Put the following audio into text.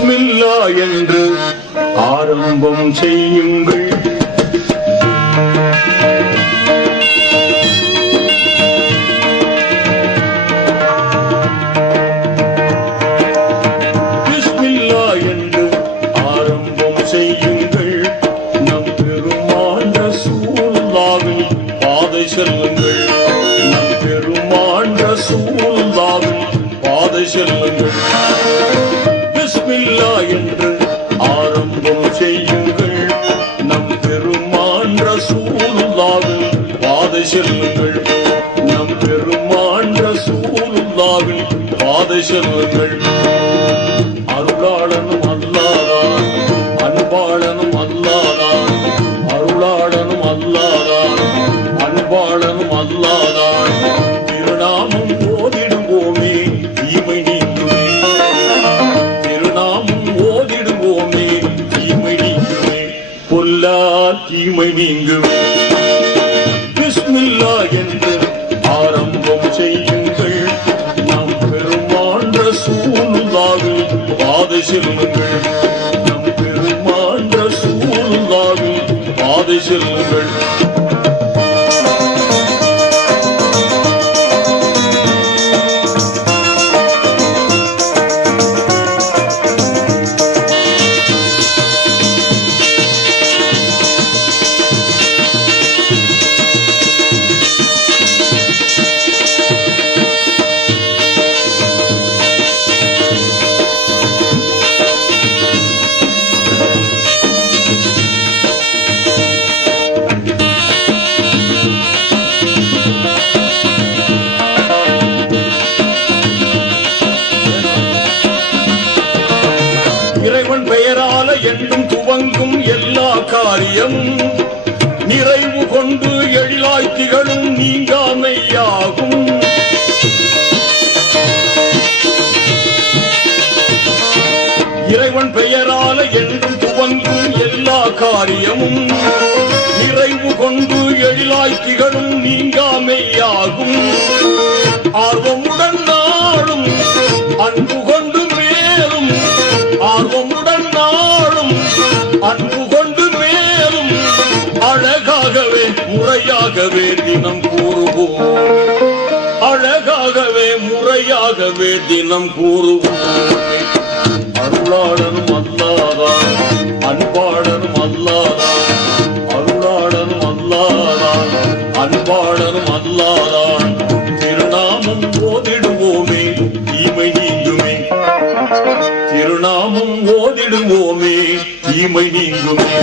பிஸ்மில்லா என்று ஆரம்பம் செய்யுங்கள். பிஸ்மில்லா என்று ஆரம்பம் செய்யுங்கள். நம் பெருமான் ரசூலுல்லாஹ்வின் பாதை செல்லுங்கள். நம் பெருமான் ரசூலுல்லாஹ்வின் பாதை செல்லுங்கள். பிஸ்மில்லா என்று ஆரம்பம் செய்யுங்கள். நம் பெருமான் ரசூலுல்லாஹ்வின் பாதை செல்லுங்கள். நம் பெருமான் ரசூலுல்லாஹ்வின் பாதை செல்லுங்கள். அருளாளனும் அல்லாஹ்தான், அன்பாளனும் அல்லாஹ்தான். அருளாளனும் அல்லாஹ்தான், அன்பாளனும் அல்லாஹ்தான். திருநாமம் ஓதிடுவோமே தீமை நீங்குமே. திருநாமம் ஓதிடுவோமே தீமை நீங்குமே. பொல்லா தீமை நீங்குமே. பிஸ்மில்லா என்று ஆரம்பம் செய்யுங்கள். நம் பெருமான் ரசூலுல்லாஹ்வின் பாதை செல்லுங்கள். நம் பெருமான் ரசூலுல்லாஹ்வின் பாதை செல்லுங்கள். இறைவன் பெயரால என்றும் துவங்கும் எல்லா காரியமும் நிறைவு கொண்டு எழிலாய் திகழும் நீங்காமையாகும். இறைவன் பெயரால என்றும் துவங்கும் எல்லா காரியமும் நிறைவு கொண்டு எழிலாய் திகழும் நீங்காமையாகும். ஆர்வமுடன் நாளும் அன்பு கொண்டு மேலும், ஆர்வமுடன் நாளும் அன்பு கொண்டு மேலும் அழகாகவே முறையாகவே தினம் கூறுவோம். அழகாகவே முறையாகவே தினம் கூறுவோம். அருளாளனும் அல்லாஹ்தான், அன்பாளனும் அல்லாஹ்தான். அருளாளனும் அல்லாஹ்தான், அன்பாளனும் அல்லாஹ்தான். திருநாமம் ஓதிடுவோமே தீமை நீங்குமே. திருநாமம் ஓதிடுவோமே தீமை நீங்குமே.